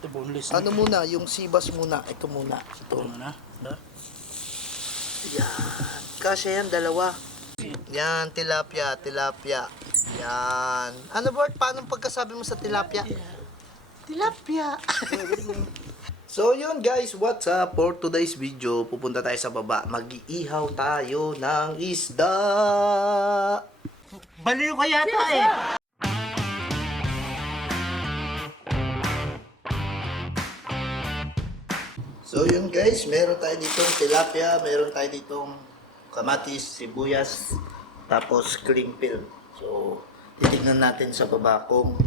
Ito boneless. Ano muna, yung sibas muna. Ito muna. Ito na. Yan. Kasi yan, dalawa. Yan, tilapia. Yan. Ano Bert, paano pagkasabi mo sa tilapia? Tilapia. So yun guys, what's up? For today's video, pupunta tayo sa baba. Mag-iihaw tayo ng isda. Baliw ka yata eh. So yun guys, meron tayo ditong tilapia, meron tayo ditong kamatis, sibuyas, tapos cling film. So, titignan natin sa baba kung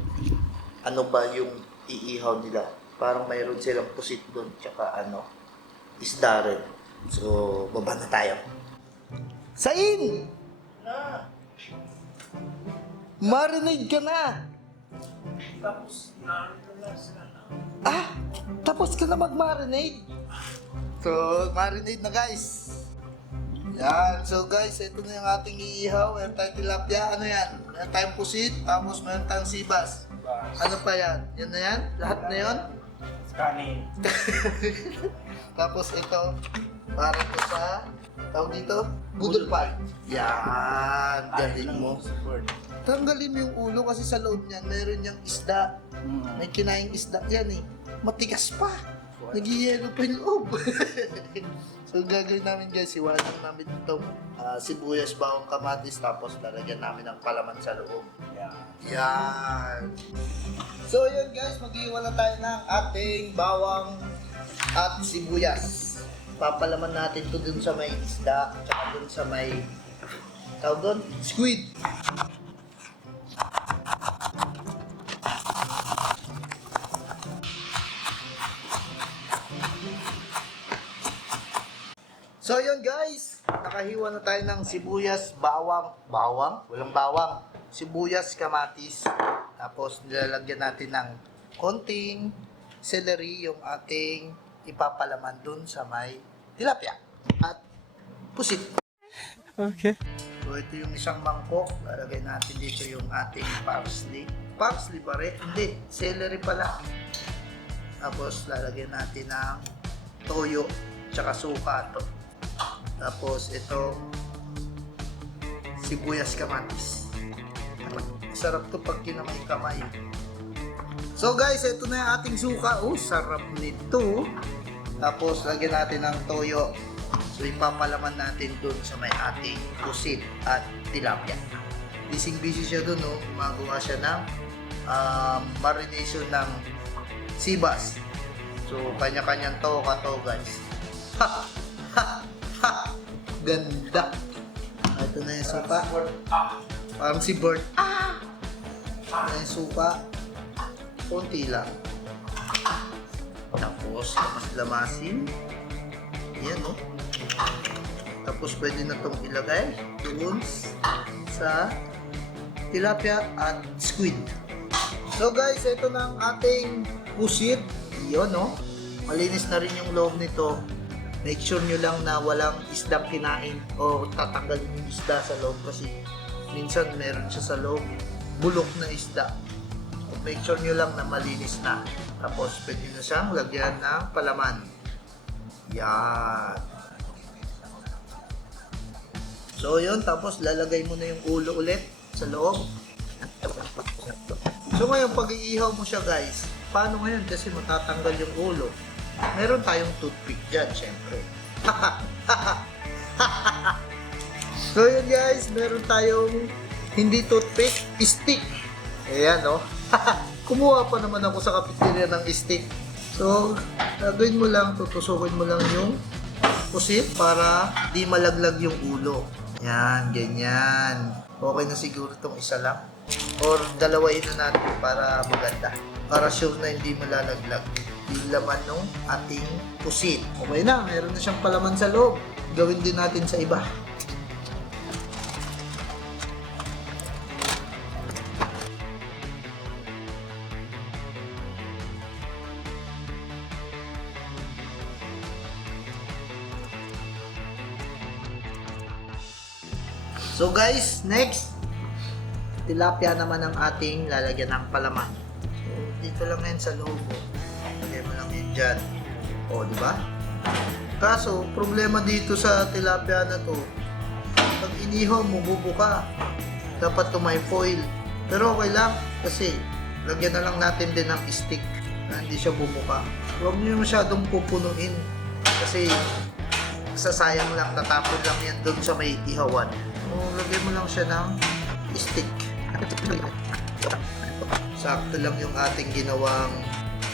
ano ba yung iihaw nila. Parang mayroon silang pusit doon, tsaka isda rin. So, baba na tayo. Sain! Marinade ka na! Tapos ka na mag-marinade? So, marinade na guys. Yan. So guys, ito na yung ating iihaw. Meron tayong tilapia. Ano yan? Meron tayong pusit. Tapos meron tayong sibas. Ano pa yan? Yan na yan? Lahat na yun? Kanin. Tapos ito, para ito sa, tawag dito, budol pie. Yan. Galing mo. Tanggalin mo yung ulo kasi sa loob niyan, meron niyang isda. May kinaing isda yan eh. Matigas pa. Nag-yelo pa yung loob. So gagawin namin guys, iwanan namin itong sibuyas, bawang kamatis, tapos lalagyan namin ng palaman sa loob. Yan. So yun guys, mag-iwan na tayo ng ating bawang at sibuyas. Papalaman natin to dun sa may isda, tsaka dun sa may, tawag dun, squid. So yun guys, nakahiwa na tayo ng sibuyas, bawang, walang bawang, sibuyas, kamatis, tapos nilalagyan natin ng konting celery, yung ating ipapalaman dun sa may tilapia at pusit. Okay. So ito yung isang mangkok, lalagay natin dito yung ating parsley. Parsley ba rin? Hindi, celery pala. Tapos lalagyan natin ng toyo, tsaka suka to. Tapos ito, sibuyas, kamatis. Sarap to pag kinamay-kamay. So guys, ito na yung ating suka. Oh, sarap nito. Tapos lagyan natin ng toyo. So ipapalaman natin dun sa may ating pusit at tilapia. Busy siya dun, oh. Magawa siya ng marination ng sibas. So kanya-kanyang toka to guys. Ha! Ha! Ha! Ganda! Ito na yung suka. Parang si Bert. Ito na yung suka. Konti lang. Tapos, lamas-lamasin. Yan, oh. Tapos, pwede na itong ilagay doon sa tilapia at squid. So, guys, ito na ang ating pusit. Yun, oh. Malinis na rin yung loob nito. Make sure nyo lang na walang isdang kinain o tatanggalin yung isda sa loob kasi minsan meron siya sa loob bulok na isda. So, make sure nyo lang na malinis na. Tapos pwede na siyang lagyan ng palaman. Yan. So yun, tapos lalagay mo na yung ulo ulit sa loob. So ngayon pag iihaw mo siya guys, paano ngayon kasi matatanggal yung ulo? Meron tayong toothpick dyan, syempre. So yun guys, meron tayong hindi toothpick, stick. Ayan, no? Kumuha pa naman ako sa cafeteria ng stick. So, gagawin mo lang, tutusukin mo lang yung pusit para di malaglag yung ulo. Yan, ganyan. Okay na siguro itong isa lang. Or dalawain na natin para maganda. Para sure na hindi malalaglag yung laman ng ating pusit. Okay na, meron na siyang palaman sa loob. Gawin din natin sa iba. So guys, next, tilapia naman ang ating lalagyan ng palaman. So, dito lang yan sa loob. Diyan. O, di ba? Kaso, problema dito sa tilapia na to, pag inihaw mo, bubuka. Dapat tumay foil. Pero okay lang, kasi lagyan na lang natin din ng stick na hindi siya bumuka. Huwag nyo masyadong pupunuin kasi sasayang lang, natapon lang yan doon sa may ihawan. O, lagyan mo lang siya ng stick. Sakto lang yung ating ginawang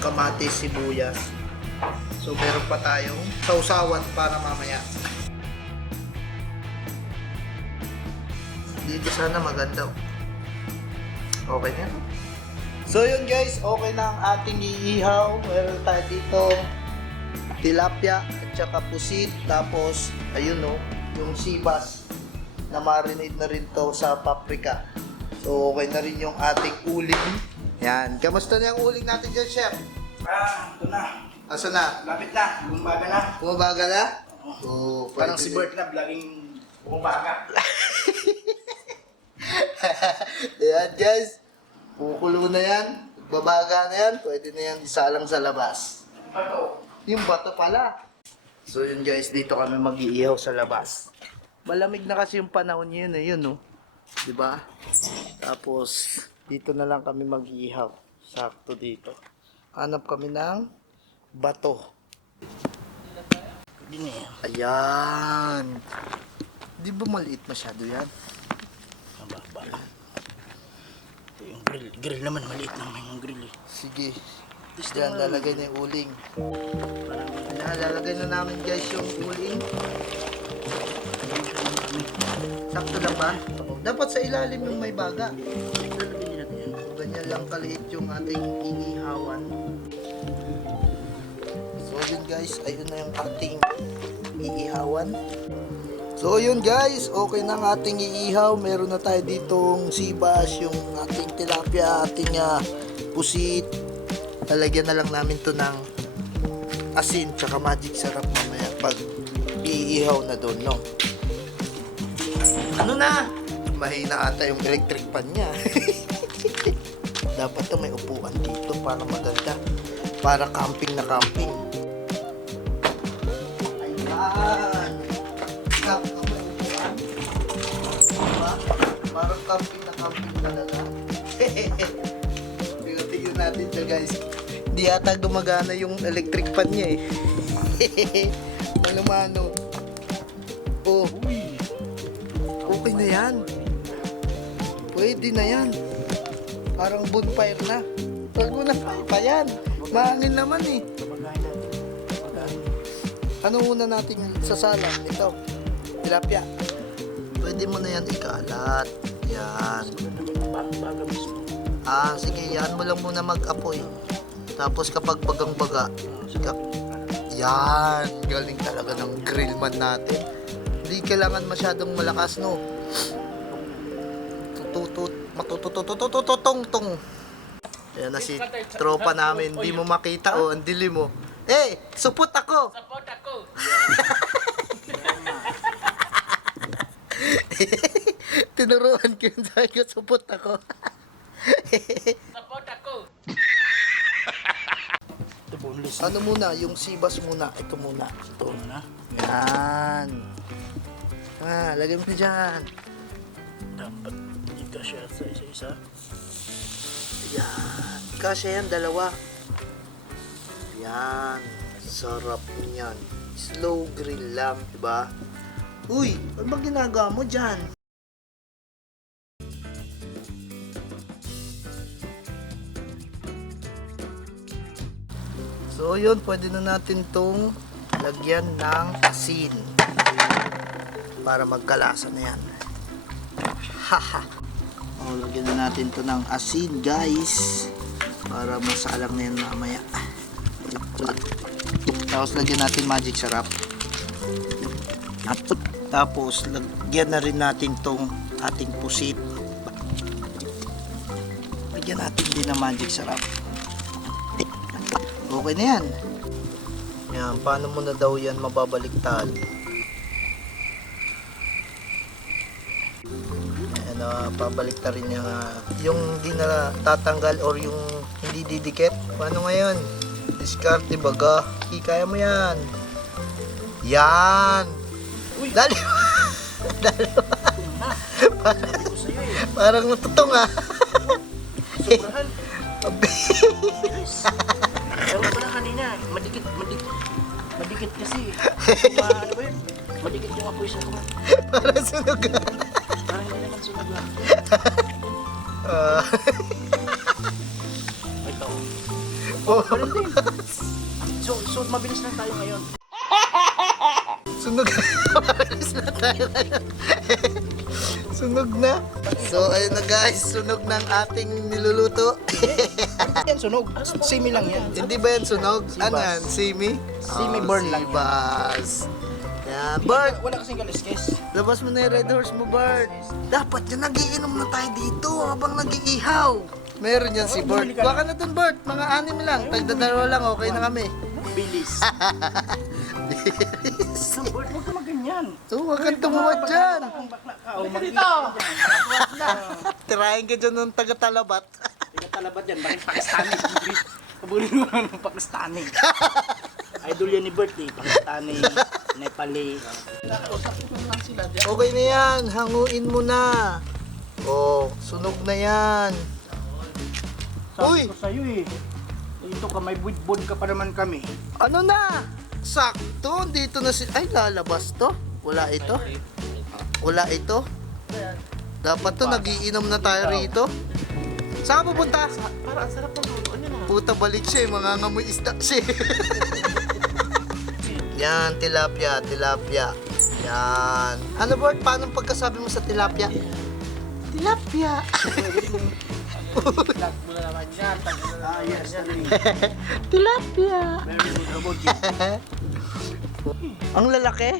kamatis, sibuyas. So, meron pa tayong sausawan para mamaya. Dito sana maganda. Okay na. So, yun guys. Okay na ang ating iihaw. Meron tayo dito tilapia at saka pusit. Tapos, ayun no, yung sibas na marinate na rin to sa paprika. So, okay na rin yung ating uling. Yan. Kamusta na yung uling natin dyan, chef? Ito na. Asa na? Lapit na. Bumaga na. Bumabaga na? Oo. Parang si Bert na, laging bumaga. Ayan guys. Kukulo na yan. Babaga na yan. Pwede na yan isalang sa labas. Bato. Yung bato pala. So yun guys, dito kami mag-iihaw sa labas. Malamig na kasi yung panahon yun eh. Yun no. Diba? Tapos dito na lang kami mag-iihaw. Sakto dito. Hanap kami ng bato. Ayan. Di ba maliit masyado yan? Mababa. Ito yung grill naman, maliit naman yung grill eh. Sige. Diyan, lalagay na yung uling. Ayan, lalagay na namin guys yung uling. Sakto lang ba? Dapat sa ilalim yung may baga. So, ganyan lang kaliit yung ating inihawan. So yun guys, ayun na yung ating iihawan. So yun guys, okay na ang ating iihaw. Meron na tayo ditong sibas, yung ating tilapia, ating pusit. Lalagyan na lang namin to ng asin tsaka magic sarap mamaya pag iihaw na doon, no? Ano na? Mahina ata yung electric pan niya. Dapat to may upuan dito para maganda. Para camping na camping. Ayan. Stop na may upuan. Diba? Parang camping na camping talaga. Tingnan natin siya guys. Hindi ata gumagana yung electric pan niya eh. Malumano. Oh. Okay na yan. Pwede na yan. Parang bonfire na. Huwag mo na pa yan. Mahangin naman eh. Ano una natin sasalang? Ito. Tilapia. Pwede mo na yan ikalat. Yan. Baga mismo. Sige. Yan mo lang muna mag-apoy. Tapos kapag bagang-baga. Yan. Galing talaga ng grillman natin. Hindi kailangan masyadong malakas, no? Matutututututututututututong. Ayan na si tropa namin. Hindi mo makita, oh. Ang dilim mo. Eh, supot ako! Support ako! Tinuruan ko yun. Sabi ko, supot ako. Support ako! Ito boneless. Ano muna? Yung sibas muna. Ito muna. Ito na. Yan. Lagay mo na dyan. Dapat hindi ka siya sa isa-isa. Yan. Kasya yan, dalawa. Yan. Sarap niyan. Slow grill lang, diba? Uy, ano ba ginagawa mo dyan? So, yun. Pwede na natin tong lagyan ng asin. Para magkalasa na yan. Haha. Lagyan na natin to ng asin, guys. Para masalang na yan mamaya. Tapos lagyan natin magic sarap. Tapos lagyan na rin natin tong ating pusit. Lagyan natin din ng magic sarap. Okay na yan. Yan, paano mo na daw yan mababaliktad? Pabalik na rin yung hindi na tatanggal or yung hindi didikit. Paano ngayon? Diskarte baga. Kaya mo yan. Yan. Uy. Dali. Dali. Parang natutong ah. Sobrahan. Ewan ko na kanina, madikit kasi. Ano ba yun? Madikit yung apoy sa kumat. Parang sunog ah. Parang hindi naman sunog lang. Ah. Ito. Oh. Parang din. So mabilis lang tayo ngayon. Sunog. Mabilis na tayo ngayon. Sunog na. So ayun na guys, sunog ng ating niluluto. Yan sunog. Simi lang yan. Hindi ba yan sunog? Sibas. Ano yan? Simi? Simi burn lang yan. Sibas. Yan. Bert, Wala kasing kaliskes. labas mo na yung red horse mo, Bert. Dapat yan, nagiinom na tayo dito habang nag-iihaw. Meron yan si Bert. bumili ka na. Baka na dun, Bert. Mga 6 lang. Tagdadalawa lang, okay na kami. Bilis. Bert, huwag ka maganyan. So, huwag kang tumuwad dyan. Dito! Tirahin ka dyan ng taga-talabat. Talabat yan, bakit Pakistani? Kabulin mo lang ng Pakistani. Idol yan ni Bert eh, Pakistani, Nepali. Okay na yan. Hanguin mo na. Oh, sunog na yan. Uy! Sabi ko sa'yo eh. Dito ka, may buid-buid ka pa naman kami. Ano na? Sakto, dito na si... Ay, lalabas to. Wala ito. Wala ito. Dapat to, nagiinom na tayo rito. Saan ka pupunta? Para ang sarap ng luto niya na. Puta, balik siya eh. Mga ngamoy isda siya eh. Yan, tilapia, tilapia. Yan. Ano, Bert? Paano pagkasabi mo sa tilapia? Tilapia. Vlog mo na naman yan. Ah, yes. Tilapia. Very good about you. Ang lalaki?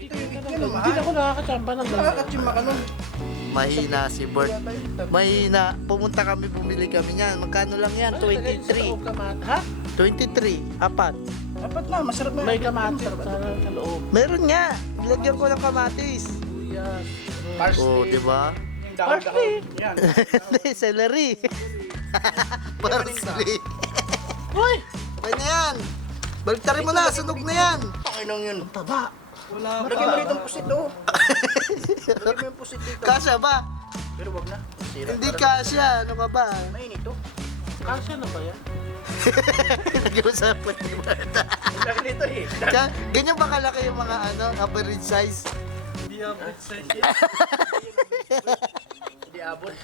Hindi na ako nakakachamba ng dalawa. Nakakachimba ka nun. Mahina si Bert. Mahina. Pumunta kami, bumili kami niyan. Magkano lang yan? 23. Ha? 23. Apat. Dapat na, masarap na. May kamatis sa loob. Meron nga. Lagyan ko ng kamatis. Parsley. Oh, di ba? Parsley. Yan. Celery. Parsley. Uy! Okay na yan. Baliktarin mo na. Sunog na yan. Okay lang yun. Taba. Wala. Lagyan mo rito ang pusit oh. Lagyan mo yung pusit dito. Kasya ba? Pero wag na. Sira. Hindi kasya. Ano ka ba? Mainit to. Kasya na ba yan? Lagyan mo sa puwet ni Marta. Laki nito eh. Ganyan ba kalaki yung mga average size? Hindi average size yan. Hindi abot.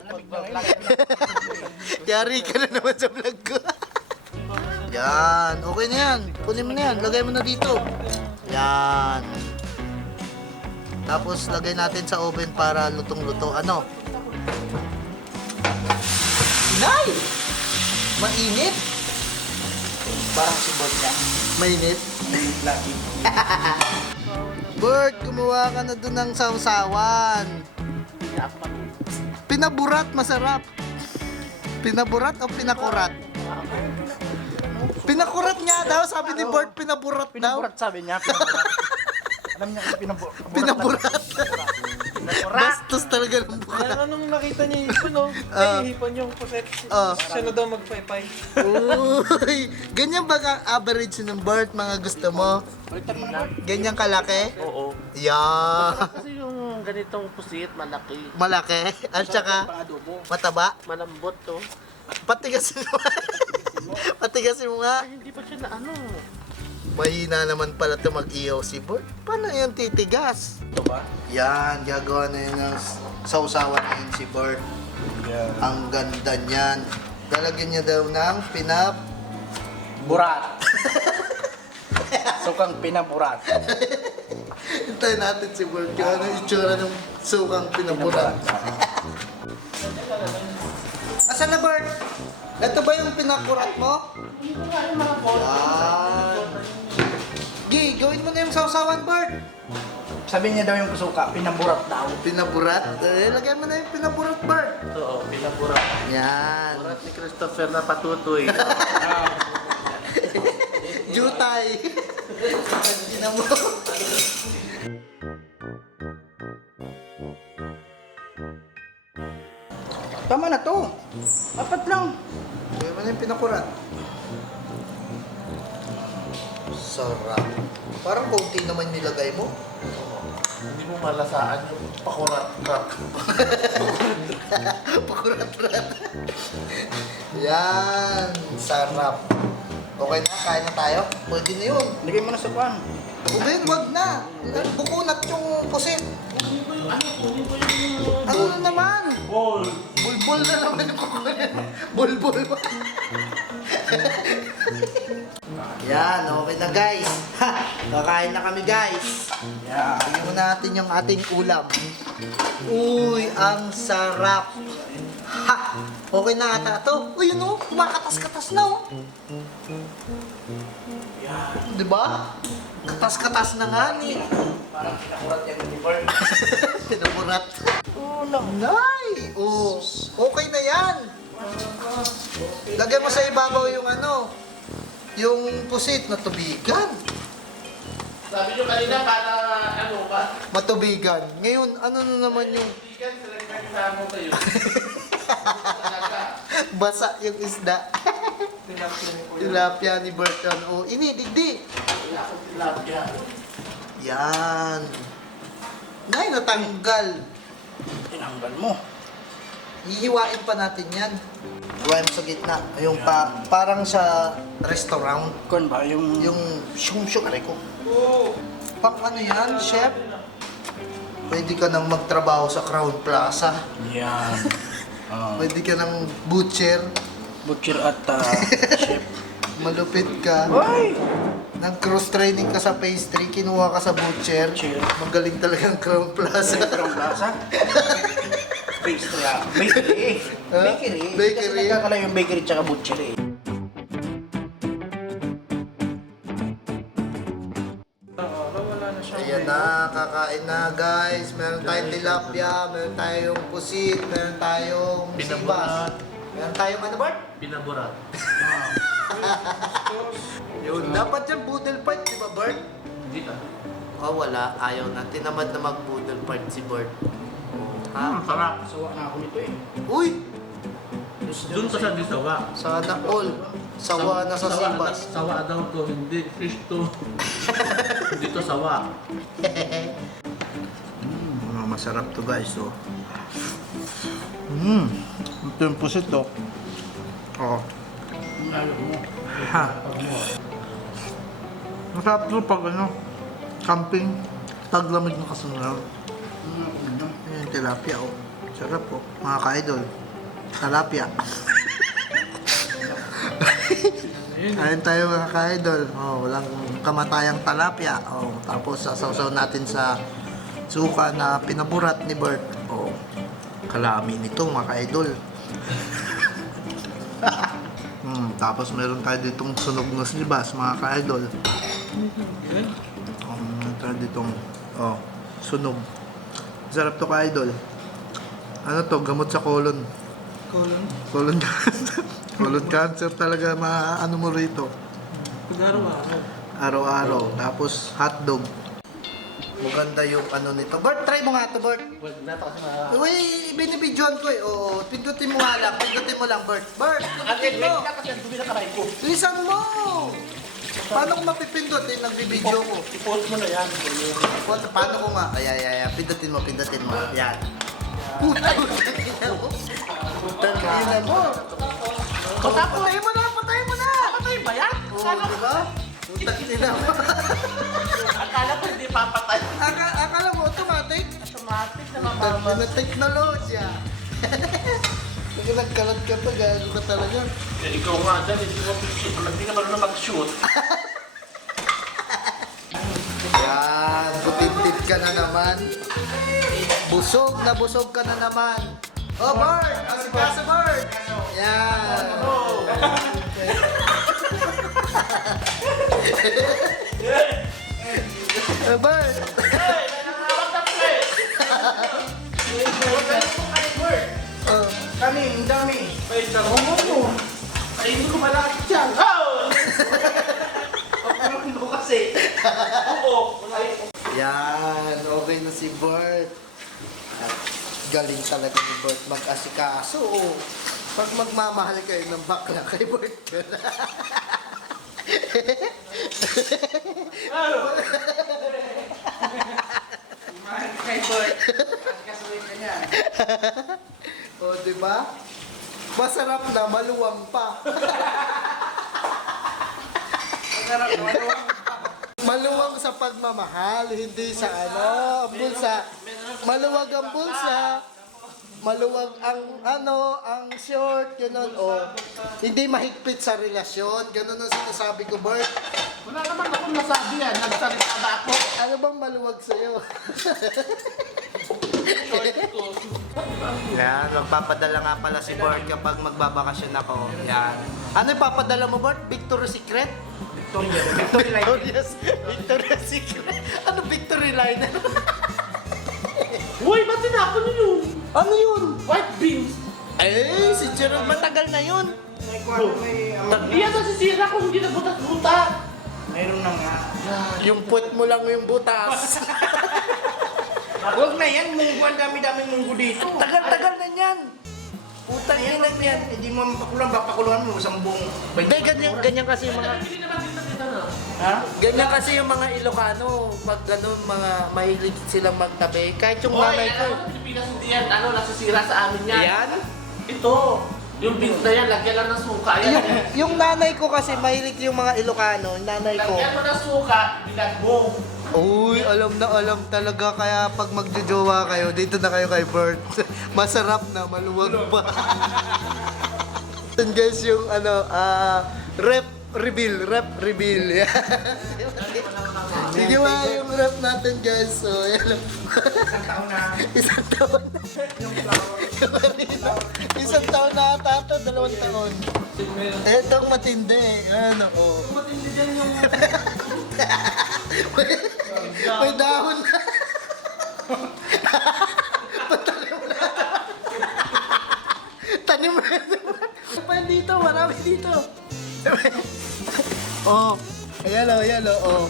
Malamig na ngayon. Yari ka na naman sa vlog ko. Yan. Okay na yan. Kunin mo na yan. Lagay mo na dito. Yan. Tapos lagay natin sa oven para lutong-luto. Ano? Nay! Mainit? Parang si Bert niya. Mainit? Lagi. Bert, gumawa ka na dun ng sausawan. Pinaburat, masarap. Pinaburat o pinakurat? Pinakurat nga daw, sabi ni Bert, pinaburat daw. Pinaburat sabi niya. Pinaburat. Alam niya kung pinaburat. Pinaburat. Pinaburat. Bastos talaga ng buka. Kaya nung nakita niya yung ipon, no? Ay, hipon yung puset. Siya na daw magpaypay. Uy, ganyan ba ka average ng Bert, mga gusto mo? Ganyan kalaki? Oo. Yeah. Kasi yung ganitong pusit, malaki. Malaki. At saka, Pang-adobo. mataba. Malambot to. Patigasin mo. Patigasin mo nga. Ay, hindi pa siya na ano. Mahina naman pala ito mag-ihaw si Bert. Paano yung titigas? Ito ba? Yan, gagawa na yun ng sausawan na yun si Bert. Yeah. Ang ganda niyan. Lalagyan niya daw ng Burat. Sukang pinaburat. Hintayin natin si Bert. Kung ano yung itsura ng sukang pinaburat. Asan na, Bert? Ito ba yung pinakurat mo? Yan. Gi, gawin mo na yung sausawan, Bert. Sabi niya daw yung suka, pinaburat daw. Pinaburat? Lagyan mo na yung pinaburat, Bert. Oo, pinaburat. Yan. Burat ni Christopher na patutoy. Jutay. Ina mo. Tama na to. Apat lang. Kaya mo na yung pinakurat. Sarap. Parang konti naman nilagay mo. Hindi mo malasaan yung pakurat-rat. Pakurat-rat. Yan. Sarap. Okay na, kain na tayo. Pwede na yun. Lagay mo na sa kwan. Ubin, wag na. Bukunat yung pusit. Ano na naman? Bulbul na naman yung kukunin. Bulbul ba? Yan, okay na guys. Ha! Kakain na kami guys. Yan, tingnan mo natin yung ating ulam. Uy, ang sarap. Ha! Okay na ata to. Uy, yun o, kumakatas-katas na o. Yan. Diba? Katas-katas na nga ni. Parang pinakurat yan ni Bert. Pinamurat. Ulang. Nay! Oh, okay na yan. Lagay mo sa ibabaw yung ano, yung pusit na tubigan. Sabi nyo kanina para ano ba? Matubigan. Ngayon, ano na naman yung Bigan, salagsama kayo. basa yung isda. Tilapia ni Burton. Oh, ini, digdi. Tilapia. Yan. Nay, natanggal. Tinanggal mo. Hihiwain pa natin yan. Hiwain mo sa gitna. Yung parang sa restaurant. Kwan ba? Yung... Yung shum-shum, aray ko. Pang ano yan, chef? Pwede ka nang magtrabaho sa Crown Plaza. Yan. Pwede ka nang butcher. Butcher at chef. Malupit ka. Hoy! Nag-cross training ka sa pastry, kinuha ka sa butcher. Butcher. Magaling talaga ang Crown Plaza. Restaurant Plaza. Pastry ah. Bakery. Huh? Bakery. Bakery. Kasi nagkakala yung bakery tsaka butcher eh. Wala na siya. Ayan na, kakain na guys. Meron tayong tilapia, meron tayong pusit, meron tayong sibas. Meron tayong ano, Bart? Pinaburat. Yun, dapat yan boodle fight, di ba, Bart? Hindi ka. Oh, wala. Ayaw na. Tinamad na mag-boodle fight si Bart. Ha? Sarap. Sawa na ako nito eh. Uy! Doon ka sa disawa. Sana all. Sawa na sa sibas. Sawa daw to, hindi fish to. Hindi to sawa. Masarap to guys, oh. Ito yung pusit, oh. Oh. Lalo mo. Ha. Masarap to pag ano, camping, taglamig ng kasunod. Ayan, tilapia, oh. Sarap, oh. Mga ka-idol. Tilapia. Kain tayo mga ka-idol. Oh, walang kamatayang tilapia. Oh, tapos sasawsaw natin sa suka na pinaburat ni Bert. Oh, kalami nito mga ka-idol. Tapos meron tayo ditong sunog na silbas mga ka-idol. Meron tayo ditong sunog. Sarap to ka-idol. Ano to? Gamot sa colon. Colon cancer. Colon cancer talaga maano mo rito. Pag-araw-araw. Araw-araw. Tapos hotdog. Maganda yung ano nito. Bert, try mo nga to, Bert. Wag na to kasi na... Uy, binibidyoan ko eh. Oo, pindutin mo nga lang. Pindutin mo lang, Bert. Bert, pindutin mo. Kasi ang dumi na kamay ko. Lisan mo. Paano ko mapipindot eh? Nagbibidyo ko. I-post mo na yan. Paano ko nga? Ay. Pindutin mo. Yan. Putang ina mo. Patayin mo na. Patay ba yan? Oo, diba? Putang ina mo. Akala ko hindi papatay. Akala mo automatic? Automatic na Putang ina teknolosya. Kasi nagkalat ka pa, gago ka talaga. Eh, ikaw nga dyan, hindi ka marunong mag-shoot. Yan, butintid ka na naman. Busog ka na naman. Oh, Bart! Asikaso, Bart! Yan. Bart! Oh. Kami, ang dami. Ay, sarong mo. Ay, hindi ko malakit yan. Ang ko kasi. Oo. Yan, okay na si Bart. At galing talaga ni Bart mag-asikaso. Pag magmamahal kayo ng bakla kay Bert ka na. Mahal kay Bert. Kasuhin ka niya. O, di ba? Masarap na, maluwang pa. Masarap na maluwang. Maluwang sa pagmamahal, hindi sa ano, ang bulsa. Maluwag ang bulsa. Maluwag ang ano, ang short, gano'n. O, hindi mahigpit sa relasyon. Gano'n ang sinasabi ko, Bert. Wala naman akong nasabi yan. Nagsalita ba ako? Ano bang maluwag sa'yo? Yan, magpapadala nga pala si Bert kapag magbabakasyon ako. Yan. Ano ipapadala mo, Bert? Victoria's Secret? Victory Line. Victoria's Secret? Ano Victory Line? Uy, ba't tinapon niyo yun? Ano yun? White beans. Eh, si Gerald, matagal na yun. Iyan na sisira kung hindi na butas-butas. Mayroon na nga. Yung put mo lang yung butas. Huwag na yan, munggo. Ang dami-daming munggo dito. Tagal-tagal na yan. Putang Ayan ina lang yan. yan. Hindi mo mapakulan, papakuluan mo isang buong... Hindi, ganyan kasi yung mga... Ha? Ganyan kasi yung mga Ilocano. Pag ganun, mga mahilig silang magtabi. Kahit yung nanay ko. Pilipinas hindi yan, nasisira sa amin yan. Yan? Ito, yung beans na yan, lagyan lang ng suka. Yan. Yung nanay ko kasi mahilig yung mga Ilocano. Yung nanay ko. Lagyan mo ng suka, bilag mo. Uy, alam na alam talaga. Kaya pag magjojowa kayo, dito na kayo kay Bert. Masarap na, maluwag pa. Yan guys, yung ano, rep reveal. Sige ba yung rep natin guys. So, yan lang. Isang taon na. Isang taon na. Yung flower. Isang taon na ata ito, 2 taon. Etong matindi. Ano ko. Matindi dyan yung... May dahon na. Tanim mo na. Pa dito, marami dito. Oh. Ayan o, oh.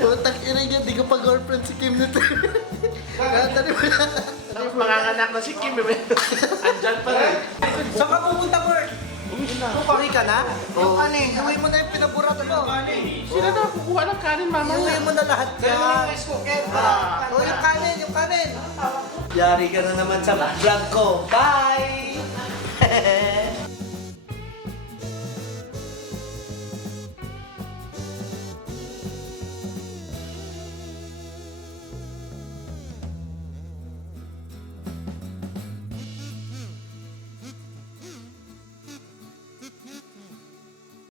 Putak ina niya, di ko pa girlfriend si Kim nito. Tanim mo na. Manganganak na si Kim, andyan pa rin. Saan ka pupunta, Bert? Uwi ka na? Oo. Uwi mo na yung pinaburado ko. Sila na kukuha ng kanin, mama. Uwi mo na lahat yan. O, yung kanin. Yari ka na naman sa vlog ko. Bye!